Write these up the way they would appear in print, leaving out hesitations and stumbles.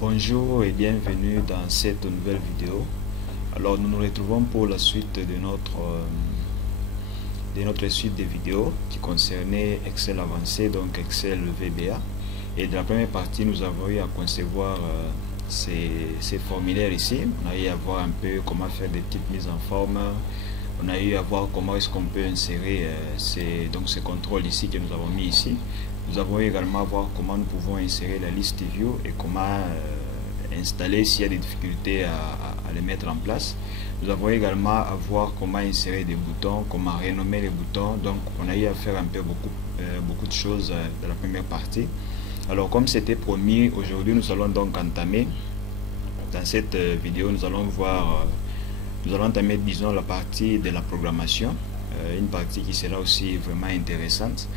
Bonjour et bienvenue dans cette nouvelle vidéo. Alors nous nous retrouvons pour la suite de notre suite de vidéos qui concernait Excel avancé, donc Excel VBA. Et dans la première partie, nous avons eu à concevoir ces formulaires ici. On a eu à voir un peu comment faire des petites mises en forme. On a eu à voir comment est-ce qu'on peut insérer ces contrôles ici que nous avons mis ici. Nous avons également à voir comment nous pouvons insérer la liste view et comment installer s'il y a des difficultés à les mettre en place. Nous avons également à voir comment insérer des boutons, comment renommer les boutons. Donc on a eu à faire un peu beaucoup de choses dans la première partie. Alors comme c'était promis, aujourd'hui nous allons donc entamer, dans cette vidéo nous allons entamer, disons, la partie de la programmation, une partie qui sera aussi vraiment intéressante.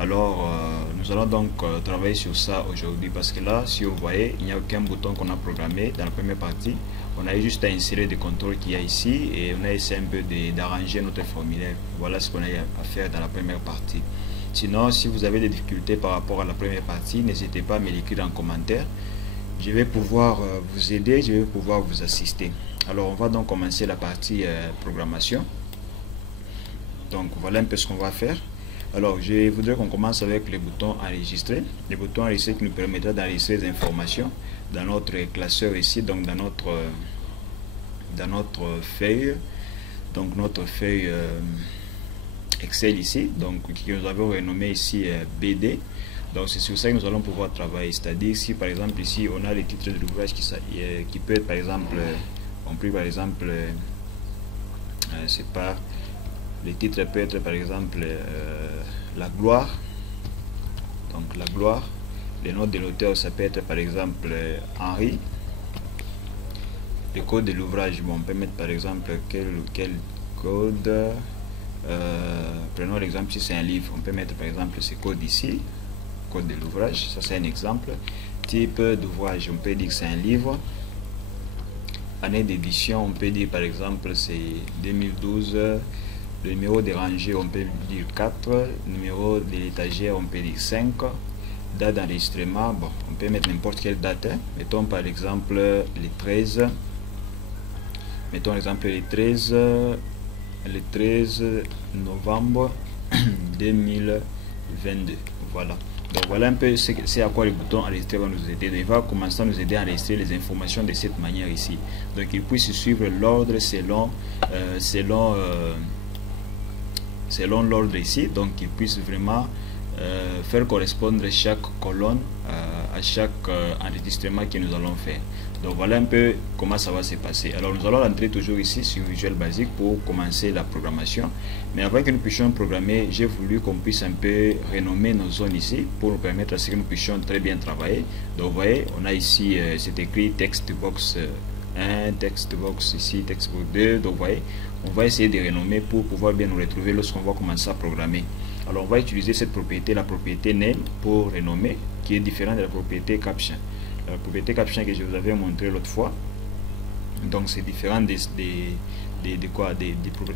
Alors nous allons donc travailler sur ça aujourd'hui, parce que là, si vous voyez, il n'y a aucun bouton qu'on a programmé dans la première partie. On a juste à insérer des contrôles qu'il y a ici et on a essayé un peu d'arranger notre formulaire. Voilà ce qu'on a à faire dans la première partie. Sinon, si vous avez des difficultés par rapport à la première partie, n'hésitez pas à me l'écrire en commentaire. Je vais pouvoir vous aider, je vais pouvoir vous assister. Alors on va donc commencer la partie programmation. Donc voilà un peu ce qu'on va faire. Alors je voudrais qu'on commence avec le bouton enregistrer. Le bouton enregistrer qui nous permettra d'enregistrer des informations dans notre classeur ici, donc dans notre feuille, donc notre feuille Excel ici, donc que nous avons renommé ici BD. Donc c'est sur ça que nous allons pouvoir travailler, c'est-à-dire si par exemple ici on a les titres de l'ouvrage qui peut être par exemple compris, par exemple c'est pas, les titres peut être par exemple la gloire, donc la gloire. Le nom de l'auteur ça peut être par exemple Henri. Le code de l'ouvrage, bon, on peut mettre par exemple quel code, prenons l'exemple si c'est un livre, on peut mettre par exemple ce code ici, code de l'ouvrage, ça c'est un exemple. Type d'ouvrage, on peut dire que c'est un livre. Année d'édition, on peut dire par exemple c'est 2012. Le numéro de rangée, on peut dire 4. Numéro de l'étagère, on peut dire 5. Date d'enregistrement, bon, on peut mettre n'importe quelle date. Mettons par exemple les 13. Mettons exemple le 13 novembre 2022. Voilà. Donc voilà un peu c'est à quoi le bouton enregistrer va nous aider. Il va commencer à nous aider à enregistrer les informations de cette manière ici. Donc il puisse suivre l'ordre selon l'ordre ici, donc il puisse vraiment faire correspondre chaque colonne à chaque enregistrement que nous allons faire. Donc voilà un peu comment ça va se passer. Alors nous allons rentrer toujours ici sur Visual Basic pour commencer la programmation. Mais avant que nous puissions programmer, j'ai voulu qu'on puisse un peu renommer nos zones ici pour nous permettre à ce que nous puissions très bien travailler. Donc vous voyez, on a ici c'est écrit textbox 1, textbox ici, textbox 2. Donc vous voyez, on va essayer de renommer pour pouvoir bien nous retrouver lorsqu'on va commencer à programmer. Alors on va utiliser cette propriété, la propriété name, pour renommer, qui est différente de la propriété caption. La propriété caption que je vous avais montré l'autre fois, donc c'est différent de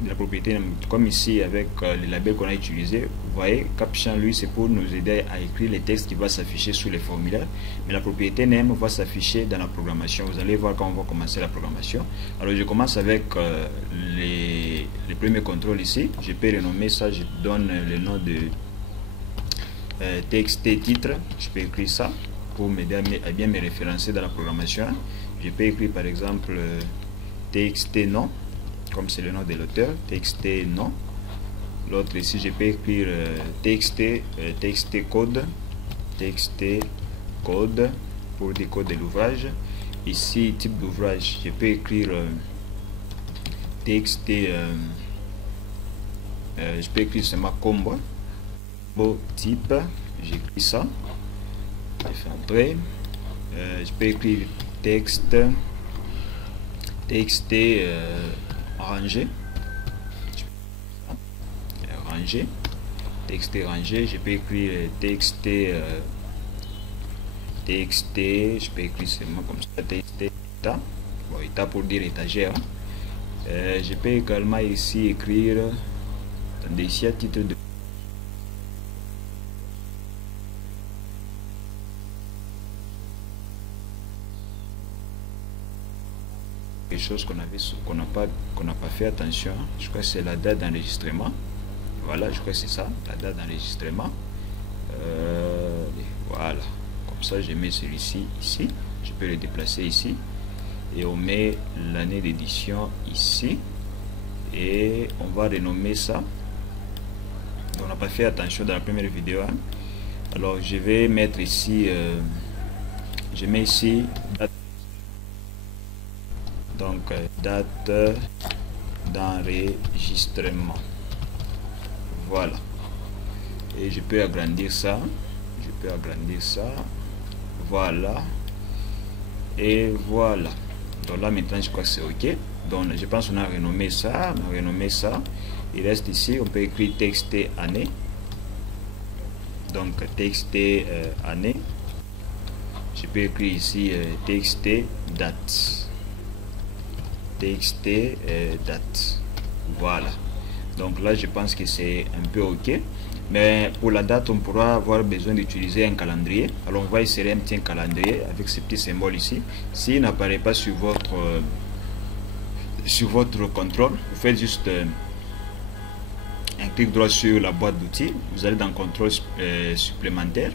la propriété name. Comme ici avec les labels qu'on a utilisé, vous voyez, caption lui c'est pour nous aider à écrire les textes qui va s'afficher sur les formulaires, mais la propriété name va s'afficher dans la programmation. Vous allez voir quand on va commencer la programmation. Alors je commence avec les premiers contrôles ici. Je peux renommer ça, je donne le nom de texte titre. Je peux écrire ça pour m'aider à bien me référencer dans la programmation. Je peux écrire par exemple texte nom, comme c'est le nom de l'auteur, texte nom. L'autre ici, je peux écrire texte code pour des codes de l'ouvrage. Ici, type d'ouvrage, je peux écrire texte, je peux écrire seulement combo type, j'écris ça, je fais entrer. Je peux écrire texte rangé, texte rangé. Je peux écrire texte, je peux écrire seulement comme ça, texte état, bon, état pour dire étagère. Je peux également ici écrire, attendez, ici à titre de quelque chose qu'on n'a pas fait attention. Je crois que c'est la date d'enregistrement. Voilà, je crois que c'est ça, la date d'enregistrement. Voilà, comme ça je mets celui-ci ici, je peux le déplacer ici et on met l'année d'édition ici et on va renommer ça. On n'a pas fait attention dans la première vidéo, hein. Alors je vais mettre ici je mets ici date, donc date d'enregistrement. Voilà, et je peux agrandir ça, voilà, et voilà. Donc là maintenant je crois que c'est ok. Donc je pense qu'on a renommé ça, il reste ici, on peut écrire TXT année, donc TXT année. Je peux écrire ici TXT date, date. Voilà, donc là je pense que c'est un peu ok. Mais pour la date, on pourra avoir besoin d'utiliser un calendrier. Alors on va insérer un petit calendrier avec ce petit symbole ici. S'il n'apparaît pas sur votre contrôle, vous faites juste un clic droit sur la boîte d'outils. Vous allez dans contrôle supplémentaire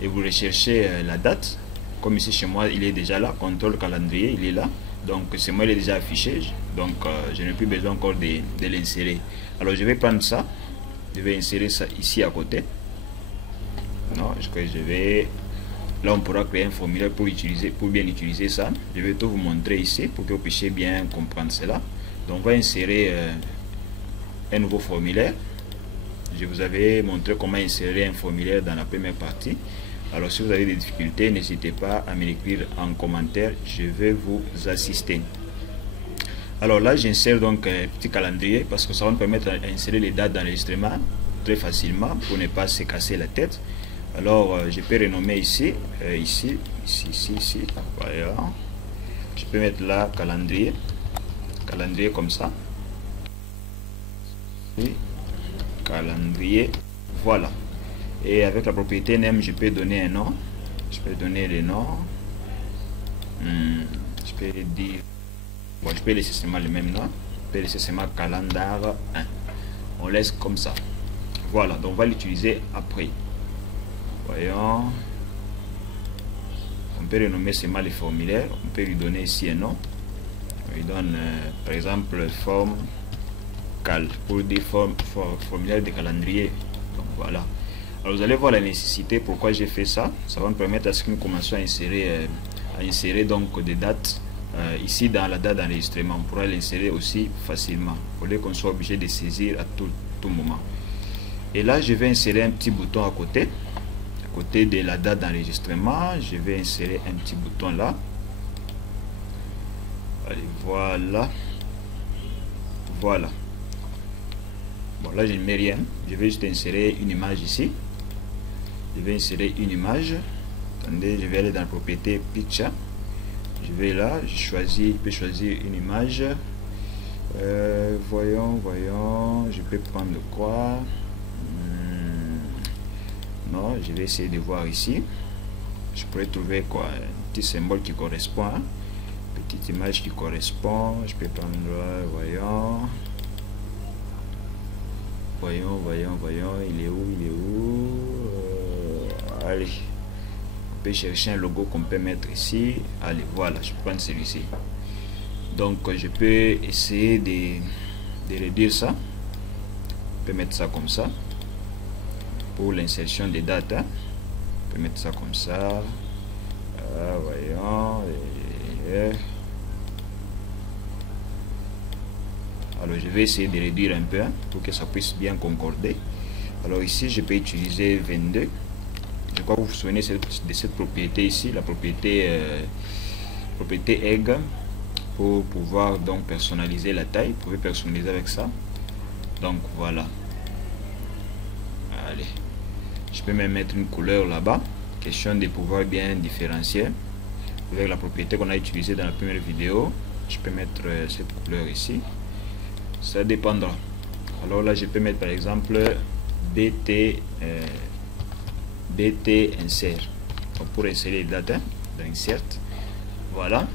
et vous recherchez la date. Comme ici chez moi, il est déjà là. Contrôle calendrier, il est là. Donc c'est moi, il est déjà affiché. Donc je n'ai plus besoin encore de l'insérer. Alors je vais prendre ça. Je vais insérer ça ici à côté. Non, je crois que je vais... Là, on pourra créer un formulaire pour bien utiliser ça. Je vais tout vous montrer ici pour que vous puissiez bien comprendre cela. Donc, on va insérer un nouveau formulaire. Je vous avais montré comment insérer un formulaire dans la première partie. Alors, si vous avez des difficultés, n'hésitez pas à me l'écrire en commentaire. Je vais vous assister. Alors là, j'insère donc un petit calendrier parce que ça va me permettre d'insérer les dates d'enregistrement très facilement pour ne pas se casser la tête. Alors, je peux renommer ici, ici. Voilà. Je peux mettre là calendrier comme ça. Calendrier, voilà. Et avec la propriété name, je peux donner un nom. Je peux donner le nom. Je peux dire... Bon, je peux laisser seulement le même nom. Je peux laisser seulement calendar 1. On laisse comme ça. Voilà, donc on va l'utiliser après. Voyons. On peut renommer seulement les formulaires. On peut lui donner ici un nom. On lui donne par exemple forme cal pour dire formulaire de calendrier. Donc voilà. Alors vous allez voir la nécessité pourquoi j'ai fait ça. Ça va me permettre à ce que nous commençons à insérer donc des dates. Ici dans la date d'enregistrement, on pourra l'insérer aussi facilement au lieu qu'on soit obligé de saisir à tout moment. Et là je vais insérer un petit bouton à côté de la date d'enregistrement. Je vais insérer un petit bouton là. Allez, voilà. Bon, là je ne mets rien, je vais juste insérer une image ici. Je vais insérer une image. Attendez, je vais aller dans la propriété picture. Je vais là, je peux choisir une image. Voyons, je peux prendre quoi? Non, je vais essayer de voir ici. Je pourrais trouver quoi? Un petit symbole qui correspond, hein? Petite image qui correspond. Je peux prendre, voyons, il est où? Allez. Chercher un logo qu'on peut mettre ici. Allez, voilà, je prends celui-ci. Donc je peux essayer de réduire ça. Je peux mettre ça comme ça pour l'insertion des dates, hein. Je peux mettre ça comme ça. Voyons. Alors je vais essayer de réduire un peu, hein, pour que ça puisse bien concorder. Alors ici je peux utiliser 22. Je crois que vous vous souvenez de cette propriété ici, la propriété egg, pour pouvoir donc personnaliser la taille. Vous pouvez personnaliser avec ça. Donc voilà. Allez, je peux même mettre une couleur là-bas. Question de pouvoir bien différencier avec la propriété qu'on a utilisée dans la première vidéo. Je peux mettre cette couleur ici. Ça dépendra. Alors là, je peux mettre par exemple BT insert. Donc pour insérer les dates, insert. Voilà.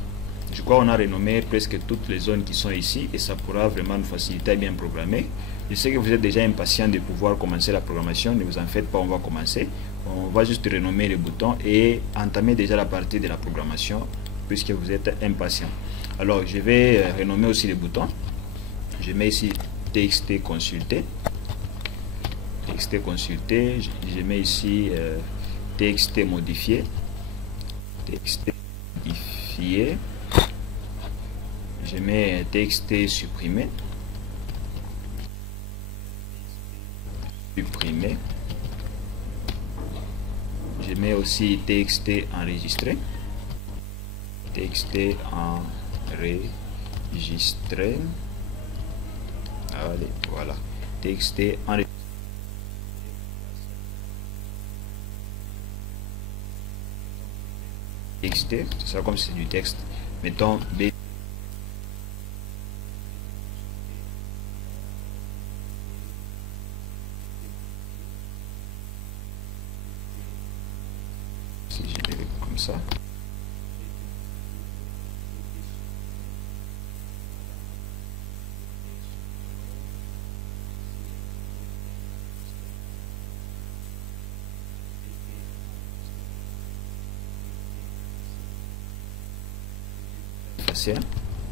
Je crois qu'on a renommé presque toutes les zones qui sont ici et ça pourra vraiment nous faciliter à bien programmer. Je sais que vous êtes déjà impatient de pouvoir commencer la programmation, ne vous en faites pas, on va commencer. On va juste renommer les boutons et entamer déjà la partie de la programmation puisque vous êtes impatient. Alors je vais renommer aussi les boutons. Je mets ici TXT consulter. TXT consulter, je mets ici TXT modifier. TXT modifier. Je mets TXT supprimer. Supprimer. Je mets aussi TXT enregistrer. TXT enregistrer. Allez, voilà. TXT enregistrer. TXT, c'est ça comme c'est du texte. Mettons B. Si je vais comme ça. Effacer.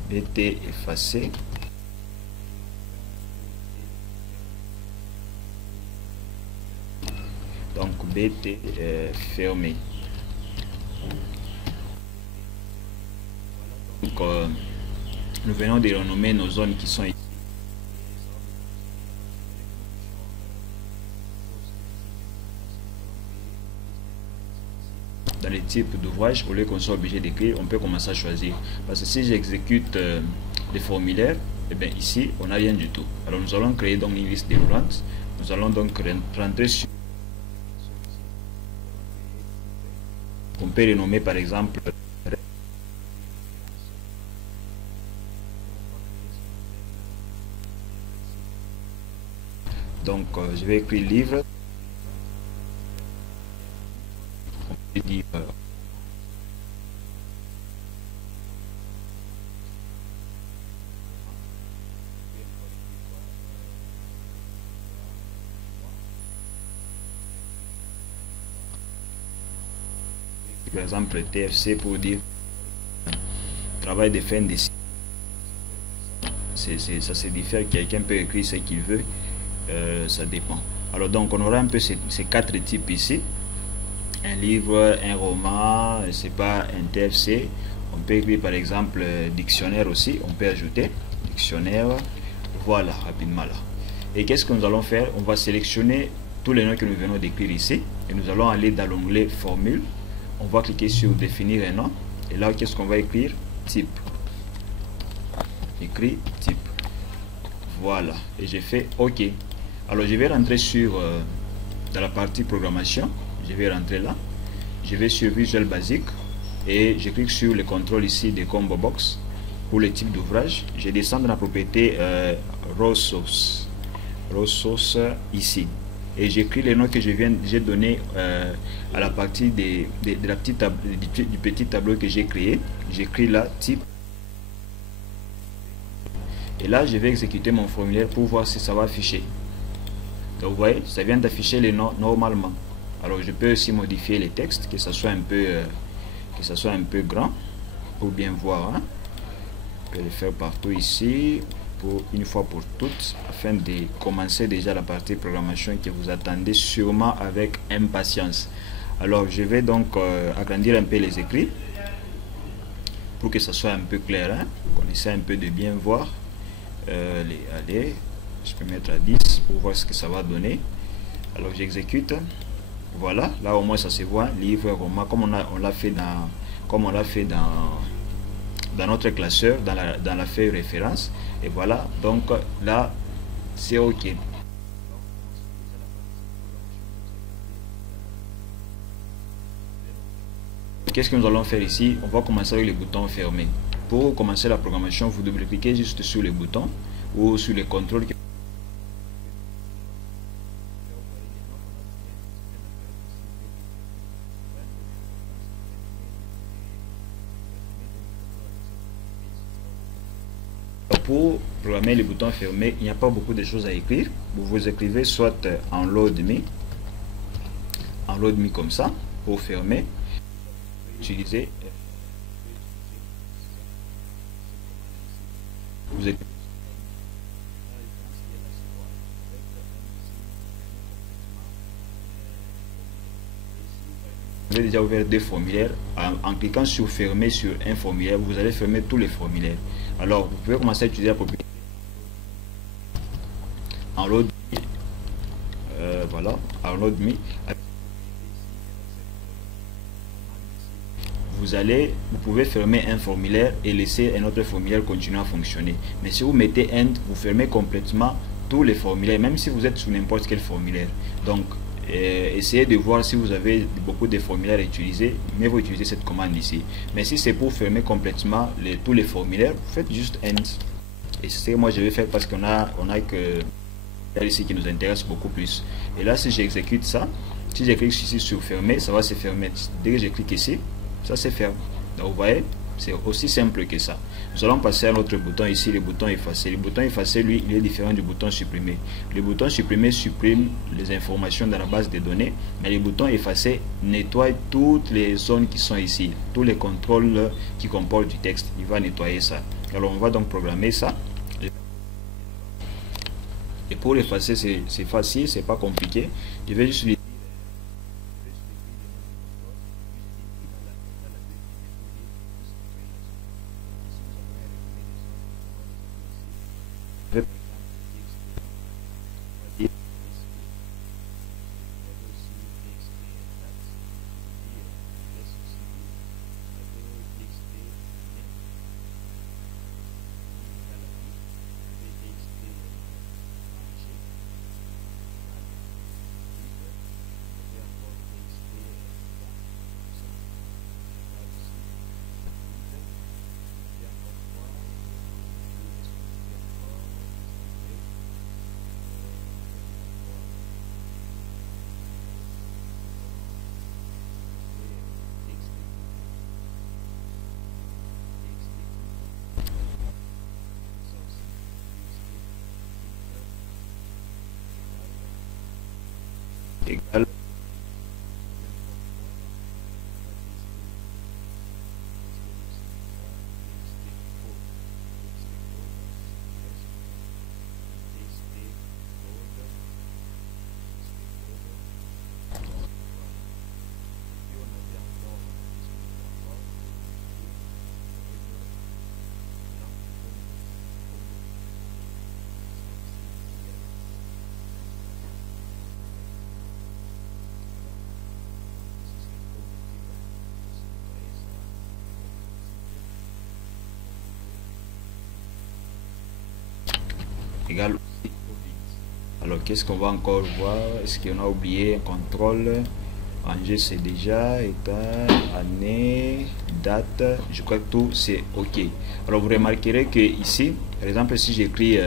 BT effacé. Donc BT fermé. Donc nous venons de renommer nos zones qui sont ici. Dans les types d'ouvrages, au lieu qu'on soit obligé d'écrire, on peut commencer à choisir. Parce que si j'exécute des formulaires, et bien ici, on n'a rien du tout. Alors nous allons créer donc une liste de ventes. Nous allons donc rentrer sur... On peut les nommer par exemple... Donc je vais écrire livre. On peut dire... par exemple TFC pour dire travail de fin de cycle. Ça se diffère, quelqu'un peut écrire ce qu'il veut, ça dépend. Alors donc on aura un peu ces quatre types ici: un livre, un roman, c'est pas un TFC. On peut écrire par exemple dictionnaire aussi, on peut ajouter dictionnaire, voilà, rapidement là. Et qu'est-ce que nous allons faire? On va sélectionner tous les noms que nous venons d'écrire ici et nous allons aller dans l'onglet formule. On va cliquer sur définir un nom et là qu'est-ce qu'on va écrire? Type. Écrit type. Voilà, et j'ai fait OK. Alors je vais rentrer sur dans la partie programmation. Je vais rentrer là. Je vais sur Visual Basic et je clique sur le contrôle ici de Combo Box pour le type d'ouvrage. Je descends dans la propriété Resource ici. Et j'écris les noms que j'ai donné à la partie du petit tableau que j'ai créé. J'écris là type. Et là, je vais exécuter mon formulaire pour voir si ça va afficher. Donc, vous voyez, ça vient d'afficher les noms normalement. Alors, je peux aussi modifier les textes, que ça soit un peu grand pour bien voir. Hein. Je peux le faire partout ici. Pour une fois pour toutes, afin de commencer déjà la partie programmation que vous attendez sûrement avec impatience. Alors je vais donc agrandir un peu les écrits pour que ça soit un peu clair, hein, qu'on essaie un peu de bien voir. Allez, je peux mettre à 10 pour voir ce que ça va donner. Alors j'exécute. Voilà, là au moins ça se voit, livre, roman, comme on l'a fait dans notre classeur, dans la feuille référence. Et voilà, donc là c'est OK. Qu'est-ce que nous allons faire ici? On va commencer avec le bouton fermé. Pour commencer la programmation, vous double-cliquez juste sur le bouton ou sur le contrôle. pour programmer les boutons fermés, il n'y a pas beaucoup de choses à écrire. Vous écrivez soit en load me comme ça, pour fermer. Utiliser. Vous écrivez. Vous avez déjà ouvert des formulaires. En cliquant sur fermer sur un formulaire, vous allez fermer tous les formulaires. Alors, vous pouvez commencer à utiliser la propriété en load me. Voilà, en load me. Vous pouvez fermer un formulaire et laisser un autre formulaire continuer à fonctionner. Mais si vous mettez end, vous fermez complètement tous les formulaires, même si vous êtes sur n'importe quel formulaire. Donc, essayez de voir si vous avez beaucoup de formulaires à utiliser, mais vous utilisez cette commande ici. Mais si c'est pour fermer complètement tous les formulaires, vous faites juste end. Et c'est ce que moi je vais faire parce qu'on a que ici qui nous intéresse beaucoup plus. Et là, si j'exécute ça, si je clique ici sur fermer, ça va se fermer. Dès que je clique ici, ça se ferme. Donc vous voyez, c'est aussi simple que ça. Nous allons passer à notre bouton ici, le bouton effacer. Le bouton effacer, lui, il est différent du bouton supprimer. Le bouton supprimer supprime les informations dans la base de données, mais le bouton effacer nettoie toutes les zones qui sont ici, tous les contrôles qui comportent du texte. Il va nettoyer ça. Alors on va donc programmer ça. Et pour l'effacer, c'est facile, c'est pas compliqué. Je vais juste égal. Égal. Alors qu'est-ce qu'on va encore voir? Est-ce qu'on a oublié un contrôle? Ranger c'est déjà, état, année, date, je crois que tout c'est ok. Alors vous remarquerez que ici, par exemple, si j'écris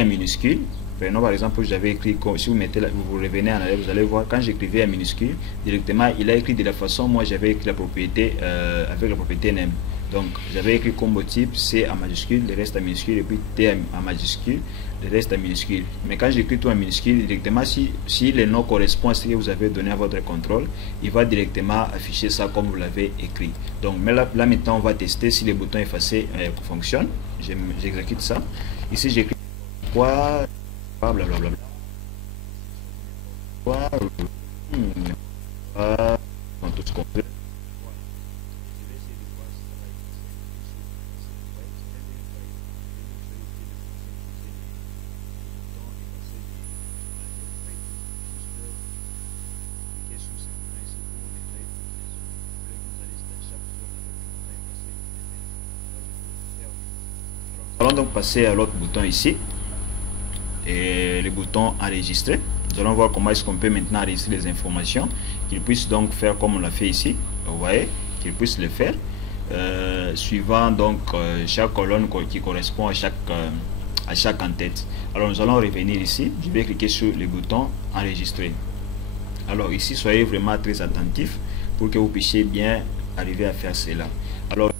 en minuscule, prenons par exemple, j'avais écrit, si vous mettez vous revenez en arrière, vous allez voir, quand j'écrivais en minuscule, directement il a écrit de la façon, moi j'avais écrit la propriété avec la propriété name. Donc j'avais écrit combo type C en majuscule, le reste en minuscule, et puis T en majuscule, le reste en minuscule. Mais quand j'écris tout en minuscule, directement si le nom correspond à ce que vous avez donné à votre contrôle, il va directement afficher ça comme vous l'avez écrit. Donc mais là maintenant on va tester si les boutons effacés fonctionnent. J'exécute ça. Ici j'écris quoi, blablabla. Tout ce qu'on veut. Allons donc passer à l'autre bouton ici et le bouton enregistrer. Nous allons voir comment est-ce qu'on peut maintenant enregistrer les informations, qu'il puisse donc faire comme on l'a fait ici. Vous voyez, qu'il puisse le faire suivant donc chaque colonne qui correspond à chaque en-tête. Alors nous allons revenir ici. Je vais cliquer sur le bouton enregistrer. Alors ici, soyez vraiment très attentifs pour que vous puissiez bien arriver à faire cela. Alors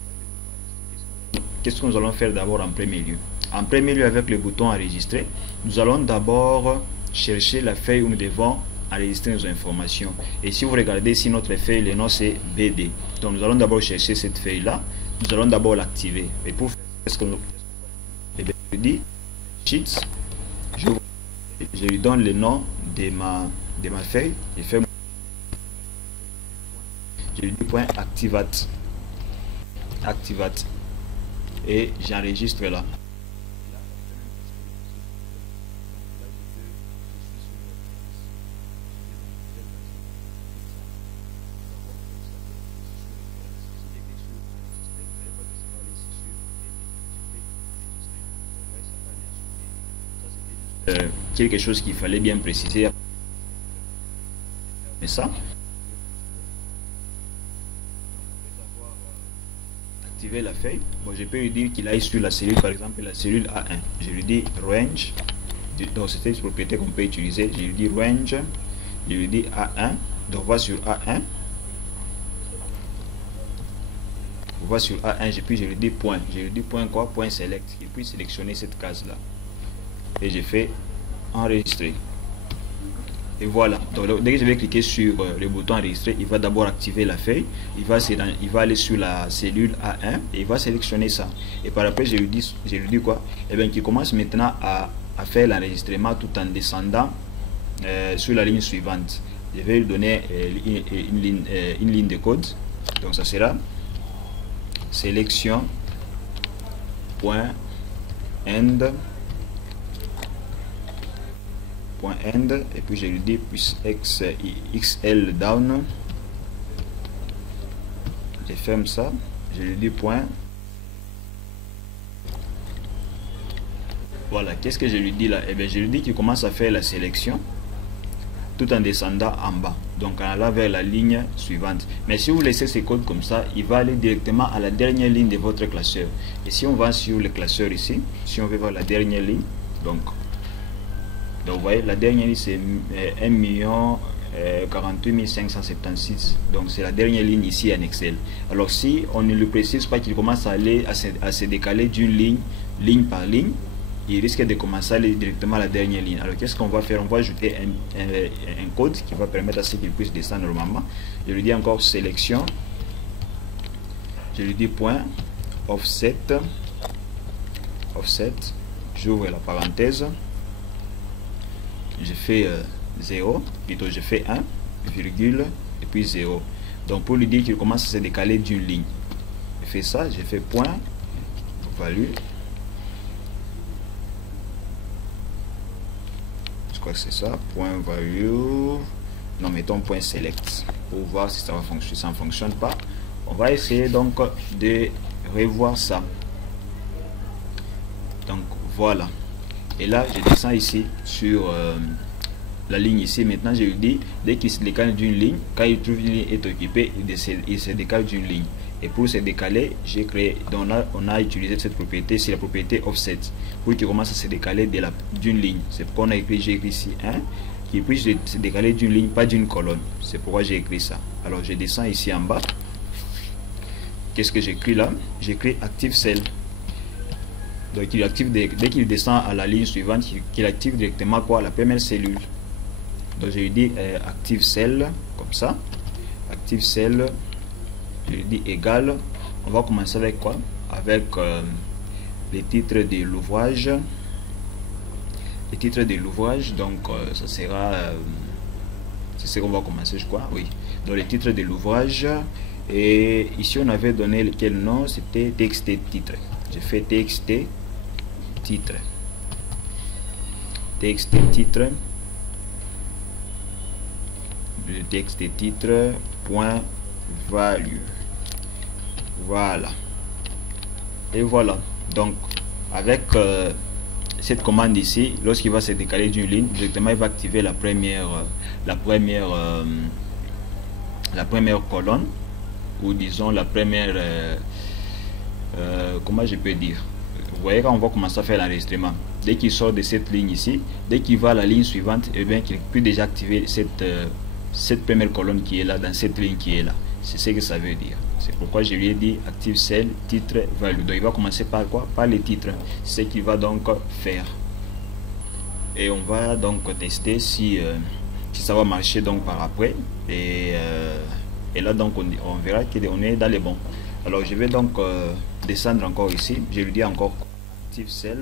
qu'est-ce que nous allons faire d'abord en premier lieu? En premier lieu, avec le bouton enregistrer, nous allons d'abord chercher la feuille où nous devons enregistrer nos informations. Et si vous regardez ici notre feuille, le nom c'est BD. Donc nous allons d'abord chercher cette feuille là. Nous allons d'abord l'activer. Et pour faire ce que nous, eh bien, je dis sheets, je lui donne le nom de ma feuille. Je lui dis point activate. Activate. Et j'enregistre là. Quelque chose qu'il fallait bien préciser, mais ça activer la feuille. Bon, je peux lui dire qu'il aille sur la cellule, par exemple la cellule A1. Je lui dis range, donc c'était une propriété qu'on peut utiliser. Je lui dis range, je lui dis A1, donc on va sur A1, on va sur A1, puis je lui dis point, je lui dis point quoi, point select, qu'il puisse sélectionner cette case là, et je fais enregistrer. Et voilà, donc dès que je vais cliquer sur le bouton enregistrer, il va d'abord activer la feuille, il va aller sur la cellule A1 et il va sélectionner ça. Et par après je lui dis quoi? Et bien qu'il commence maintenant à faire l'enregistrement tout en descendant sur la ligne suivante. Je vais lui donner une ligne de code. Donc ça sera sélection point end et puis je lui dis plus XL down, je ferme ça, je lui dis point. Voilà, qu'est-ce que je lui dis là? Et bien je lui dis qu'il commence à faire la sélection tout en descendant en bas, donc en allant vers la ligne suivante. Mais si vous laissez ce code comme ça, il va aller directement à la dernière ligne de votre classeur. Et si on va sur le classeur ici, si on veut voir la dernière ligne, donc vous voyez, la dernière ligne c'est 1 48 576. Donc c'est la dernière ligne ici en Excel. Alors si on ne le précise pas qu'il commence à se décaler d'une ligne par ligne, il risque de commencer à aller directement à la dernière ligne. Alors qu'est-ce qu'on va faire? On va ajouter un code qui va permettre à ce qu'il puisse descendre normalement. Je lui dis encore sélection, je lui dis point offset, j'ouvre la parenthèse, je fais 0, plutôt je fais 1, virgule, et puis 0. Donc pour lui dire qu'il commence à se décaler d'une ligne, je fais ça, je fais point, value, je crois que c'est ça, point value, non mettons point select, pour voir si ça va fonctionner. Ça ne fonctionne pas, on va essayer donc de revoir ça. Donc voilà. Et là, je descends ici sur la ligne ici. Maintenant, je lui dis, dès qu'il se décale d'une ligne, quand il trouve une ligne est occupée, il se décale d'une ligne. Et pour se décaler, j'ai créé, donc là, on a utilisé cette propriété, c'est la propriété offset, pour qu'il commence à se décaler d'une ligne. C'est pourquoi j'ai écrit ici 1, qu'il puisse se décaler d'une ligne, pas d'une colonne. C'est pourquoi j'ai écrit ça. Alors, je descends ici en bas. Qu'est-ce que j'écris là? J'écris active cell. Donc il active dès qu'il descend à la ligne suivante, qu'il active directement quoi? La première cellule. Donc je lui dis active cell, comme ça. Active cell, je lui dis égal. On va commencer avec quoi? Avec les titres de l'ouvrage. Les titres de l'ouvrage, donc ça sera c'est ce qu'on va commencer, je crois. Oui. Donc les titres de l'ouvrage. Et ici on avait donné quel nom? C'était txt titre. Je fais txt titre, titre, le texte titre point value. Voilà. Et voilà. Donc avec cette commande ici, lorsqu'il va se décaler d'une ligne, directement il va activer la première colonne, ou disons la première comment je peux dire, vous voyez, quand on va commencer à faire l'enregistrement, dès qu'il sort de cette ligne ici, dès qu'il va à la ligne suivante, et bien qu'il peut déjà activer cette première colonne qui est là, dans cette ligne qui est là. C'est ce que ça veut dire. C'est pourquoi je lui ai dit active cell, titre, value. Donc il va commencer par quoi? Par les titres. C'est ce qu'il va donc faire. Et on va donc tester si ça va marcher donc par après. Et là donc on verra qu'on est dans les bons. Alors je vais donc descendre encore ici. Je lui dis encore active cell.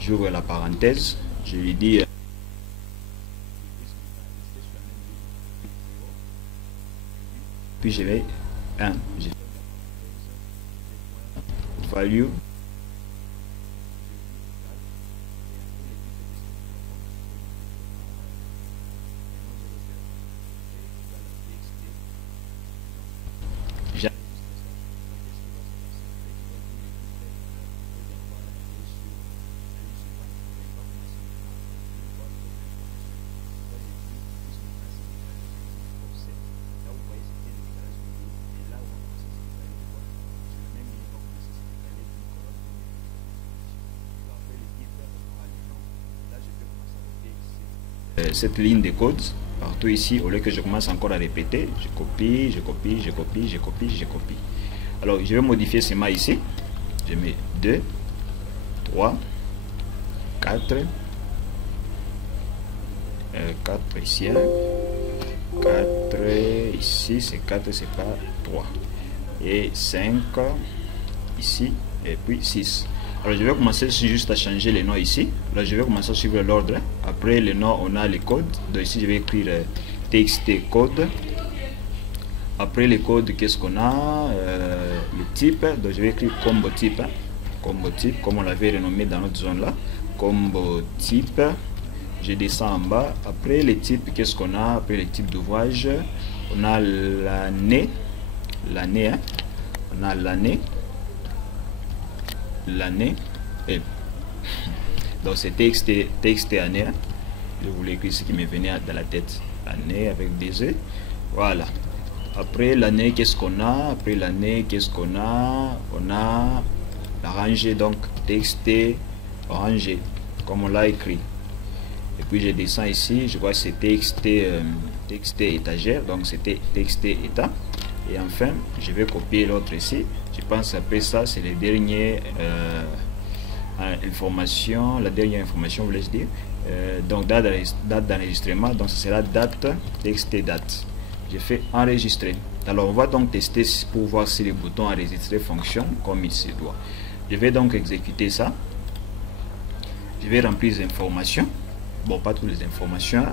J'ouvre la parenthèse, je lui dis puis je vais value cette ligne de code partout ici. Au lieu que je commence encore à répéter, je copie, je copie, je copie, je copie, je copie. Alors je vais modifier ce mât ici. Je mets 2, 3, 4, 4 ici, 4 ici, c'est 4, c'est pas 3, et 5 ici, et puis 6. Alors je vais commencer juste à changer les noms ici. Là je vais commencer à suivre l'ordre. Après les noms on a les codes. Donc ici je vais écrire txt code. Après les codes, qu'est-ce qu'on a? Le type. Donc je vais écrire combo type. Combo type comme on l'avait renommé dans notre zone là. Combo type. Je descends en bas. Après les types, qu'est-ce qu'on a? Après les types d'ouvrage, on a l'année. L'année, hein? On a l'année. L'année et donc c'est texte année, hein. Je voulais écrire ce qui me venait dans la tête, année avec des E, voilà. Après l'année, qu'est-ce qu'on a? Après l'année, qu'est-ce qu'on a? On a la rangée, donc texte rangée comme on l'a écrit. Et puis je descends ici, je vois c'est texte étagère, donc c'était texte état. Et enfin je vais copier l'autre ici. Je pense après ça c'est les dernières informations, la dernière information voulais-je dire, donc date d'enregistrement, donc ce sera date, texte date. J'ai fait enregistrer. Alors on va donc tester pour voir si le bouton enregistrer fonctionne comme il se doit. Je vais donc exécuter ça. Je vais remplir les informations, bon pas toutes les informations,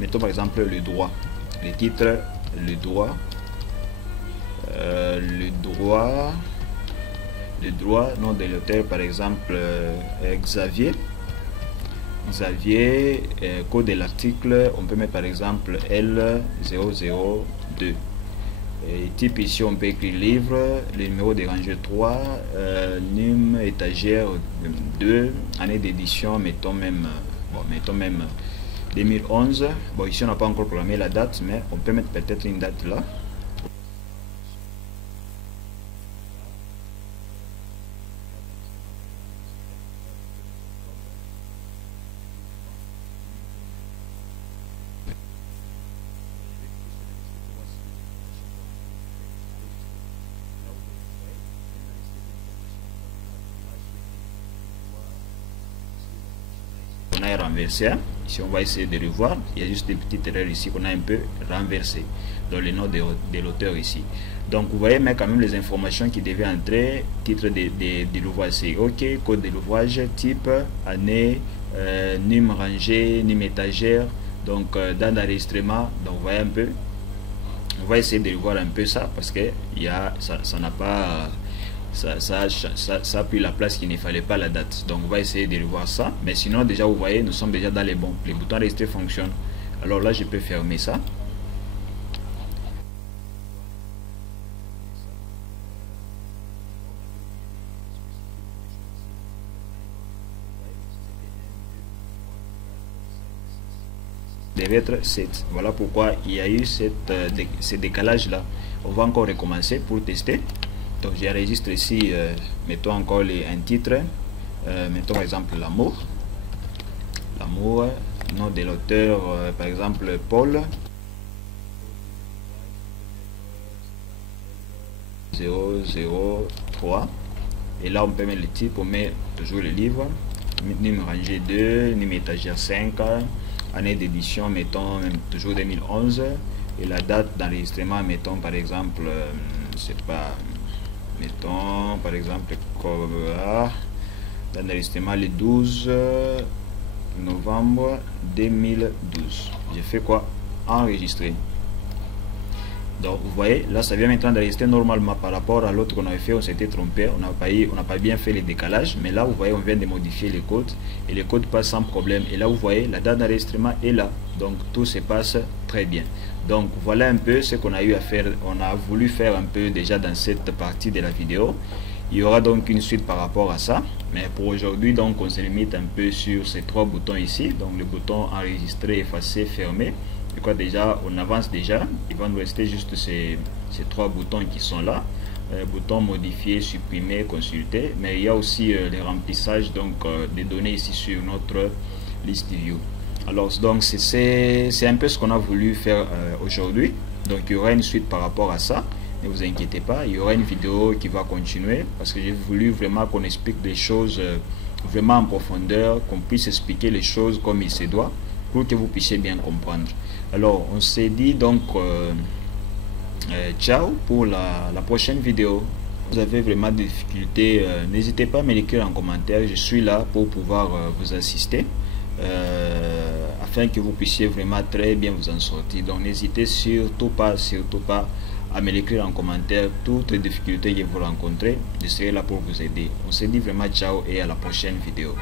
mettons par exemple le droit, les titres, le droit, le droit, nom de l'auteur par exemple Xavier, code de l'article, on peut mettre par exemple L002. Et type ici on peut écrire livre, le numéro de rangée 3, num étagère 2, année d'édition, mettons même 2011. Bon ici on n'a pas encore programmé la date, mais on peut mettre peut-être une date là. On a renversé, si on va essayer de revoir, il y a juste des petites erreurs ici qu'on a un peu renversé dans le nom de l'auteur ici. Donc vous voyez mais quand même les informations qui devaient entrer, titre de l'ouvrage c'est ok, code de l'ouvrage, type, année, num rangé, num étagère, donc date d'enregistrement. Donc vous voyez un peu, on va essayer de revoir un peu ça parce que ça n'a pas ça a pris la place qu'il ne fallait pas la date. Donc on va essayer de revoir ça, mais sinon déjà vous voyez nous sommes déjà dans les bons, les boutons enregistrer fonctionnent. Alors là je peux fermer ça. devait être 7. Voilà pourquoi il y a eu ce décalage là. On va encore recommencer pour tester. Donc j'enregistre ici, mettons encore un titre, mettons par exemple l'amour, nom de l'auteur, par exemple Paul 003, et là on peut mettre le titre, on met toujours le livre, numéro rangé 2, numéro étagère 5, année d'édition mettons toujours 2011, et la date d'enregistrement mettons par exemple, c'est pas, mettons par exemple l'enregistrement le 12 novembre 2012. J'ai fait quoi? Enregistrer. Donc vous voyez, là ça vient maintenant d'enregistrer normalement. Par rapport à l'autre qu'on avait fait, on s'était trompé, on n'a pas bien fait le décalage, mais là vous voyez, on vient de modifier les codes et les codes passent sans problème. Et là vous voyez, la date d'enregistrement est là, donc tout se passe très bien. Donc voilà un peu ce qu'on a eu à faire, on a voulu faire un peu déjà dans cette partie de la vidéo. Il y aura donc une suite par rapport à ça, mais pour aujourd'hui donc on se limite un peu sur ces trois boutons ici. Donc le bouton enregistrer, effacer, fermer. Et quoi, déjà on avance déjà, il va nous rester juste ces trois boutons qui sont là, bouton modifier, supprimer, consulter, mais il y a aussi les remplissages donc des données ici sur notre list view. Alors donc c'est un peu ce qu'on a voulu faire aujourd'hui. Donc il y aura une suite par rapport à ça, ne vous inquiétez pas, il y aura une vidéo qui va continuer parce que j'ai voulu vraiment qu'on explique des choses vraiment en profondeur, qu'on puisse expliquer les choses comme il se doit, pour que vous puissiez bien comprendre. Alors on s'est dit donc ciao pour la prochaine vidéo. Vous avez vraiment des difficultés, n'hésitez pas à me l'écrire en commentaire, je suis là pour pouvoir vous assister afin que vous puissiez vraiment très bien vous en sortir. Donc n'hésitez surtout pas à me l'écrire en commentaire toutes les difficultés que vous rencontrez, je serai là pour vous aider. On se dit vraiment ciao et à la prochaine vidéo.